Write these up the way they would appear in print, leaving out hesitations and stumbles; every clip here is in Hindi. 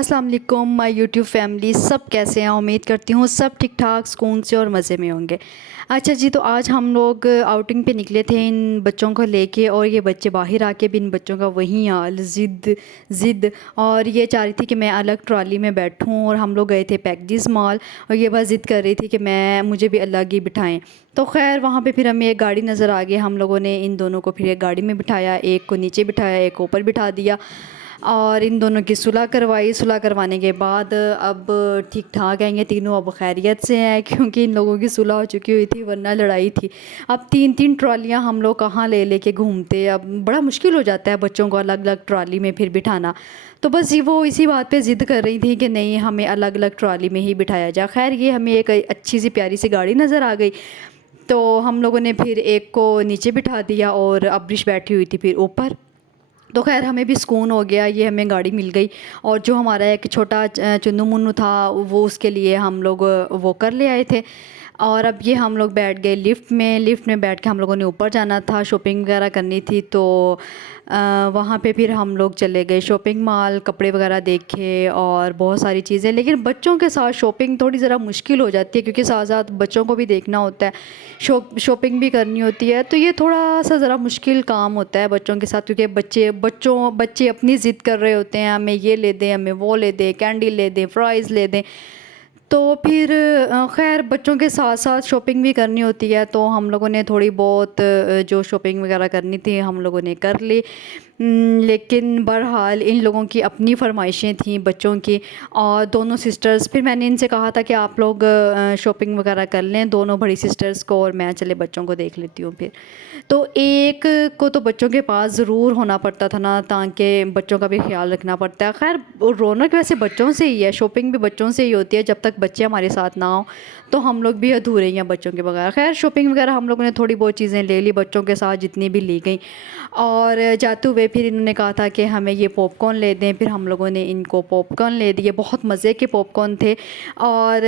अस्सलाम वालेकुम माय यूट्यूब फैमिली, सब कैसे हैं। उम्मीद करती हूँ सब ठीक ठाक सुकून से और मज़े में होंगे। अच्छा जी, तो आज हम लोग आउटिंग पे निकले थे इन बच्चों को लेके, और ये बच्चे बाहर आके भी इन बच्चों का वही हाल ज़िद ज़िद्द। और ये चाह रही थी कि मैं अलग ट्रॉली में बैठूं, और हम लोग गए थे पैकेजिस मॉल, और ये बस ज़िद कर रही थी कि मुझे भी अलग ही बिठाएं। तो खैर वहाँ पे फिर हमें एक गाड़ी नज़र आ गई। हम लोगों ने इन दोनों को फिर एक गाड़ी में बिठाया, एक को नीचे बिठाया, एक को ऊपर बिठा दिया, और इन दोनों की सुलह करवाई। सुलह करवाने के बाद अब ठीक ठाक आएंगे तीनों, अब खैरियत से हैं, क्योंकि इन लोगों की सुलह हो चुकी हुई थी, वरना लड़ाई थी। अब 3-3 ट्रॉलियाँ हम लोग कहाँ ले लेके घूमते, अब बड़ा मुश्किल हो जाता है बच्चों को अलग अलग ट्रॉली में फिर बिठाना। तो बस ये वो इसी बात पे ज़िद कर रही थी कि नहीं, हमें अलग अलग ट्रॉली में ही बिठाया जाए। खैर ये हमें एक अच्छी सी प्यारी सी गाड़ी नज़र आ गई, तो हम लोगों ने फिर एक को नीचे बिठा दिया और अब्रिश बैठी हुई थी फिर ऊपर। तो खैर हमें भी सुकून हो गया, ये हमें गाड़ी मिल गई। और जो हमारा एक छोटा चुन्नू मुन्नू था, वो उसके लिए हम लोग वो कर ले आए थे। और अब ये हम लोग बैठ गए लिफ्ट में। लिफ्ट में बैठ के हम लोगों ने ऊपर जाना था, शॉपिंग वगैरह करनी थी। तो वहाँ पे फिर हम लोग चले गए शॉपिंग मॉल, कपड़े वगैरह देखे और बहुत सारी चीज़ें। लेकिन बच्चों के साथ शॉपिंग थोड़ी ज़रा मुश्किल हो जाती है, क्योंकि साथ साथ बच्चों को भी देखना होता है, शॉपिंग भी करनी होती है। तो ये थोड़ा सा ज़रा मुश्किल काम होता है बच्चों के साथ, क्योंकि बच्चे अपनी ज़िद कर रहे होते हैं, हमें ये ले दें, हमें वो ले दें, कैंडी ले दें, फ्राइज़ ले दें। तो फिर खैर बच्चों के साथ साथ शॉपिंग भी करनी होती है। तो हम लोगों ने थोड़ी बहुत जो शॉपिंग वगैरह करनी थी हम लोगों ने कर ली। लेकिन बहरहाल इन लोगों की अपनी फ़रमाइशें थीं बच्चों की, और दोनों सिस्टर्स, फिर मैंने इनसे कहा था कि आप लोग शॉपिंग वगैरह कर लें, दोनों बड़ी सिस्टर्स को, और मैं चले बच्चों को देख लेती हूँ फिर। तो एक को तो बच्चों के पास ज़रूर होना पड़ता था ना, ताकि बच्चों का भी ख्याल रखना पड़ता है। खैर रौनक वैसे बच्चों से ही है, शॉपिंग भी बच्चों से ही होती है। जब तक बच्चे हमारे साथ ना हों तो हम लोग भी अधूरे ही हैं बच्चों के बगैर। खैर शॉपिंग वगैरह हम लोगों ने थोड़ी बहुत चीज़ें ले ली बच्चों के साथ, जितनी भी ली गई। और जाते हुए फिर इन्होंने कहा था कि हमें ये पॉपकॉर्न ले दें, फिर हम लोगों ने इनको पॉपकॉर्न ले दिए। बहुत मज़े के पॉपकॉर्न थे, और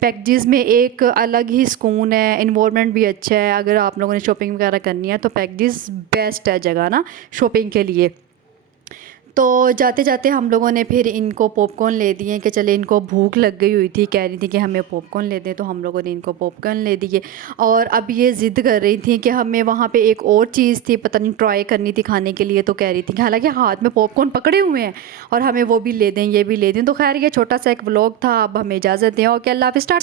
पैकेजेस में एक अलग ही सुकून है, इन्वायरमेंट भी अच्छा है। अगर आप लोगों ने शॉपिंग वगैरह करनी है तो पैकेजेस बेस्ट है जगह ना शॉपिंग के लिए। तो जाते जाते हम लोगों ने फिर इनको पॉपकॉर्न ले दिए कि चले, इनको भूख लग गई हुई थी, कह रही थी कि हमें पॉपकॉर्न ले दें, तो हम लोगों ने इनको पॉपकॉर्न ले दिए। और अब ये ज़िद कर रही थी कि हमें वहाँ पे एक और चीज़ थी, पता नहीं ट्राई करनी थी खाने के लिए। तो कह रही थी कि हालांकि हाथ में पॉपकॉर्न पकड़े हुए हैं और हमें वो भी ले दें, ये भी ले दें। तो खैर ये छोटा सा एक व्लॉग था, अब हमें इजाज़त दें। ओके, अल्लाह हाफ़िज़। स्टार्ट।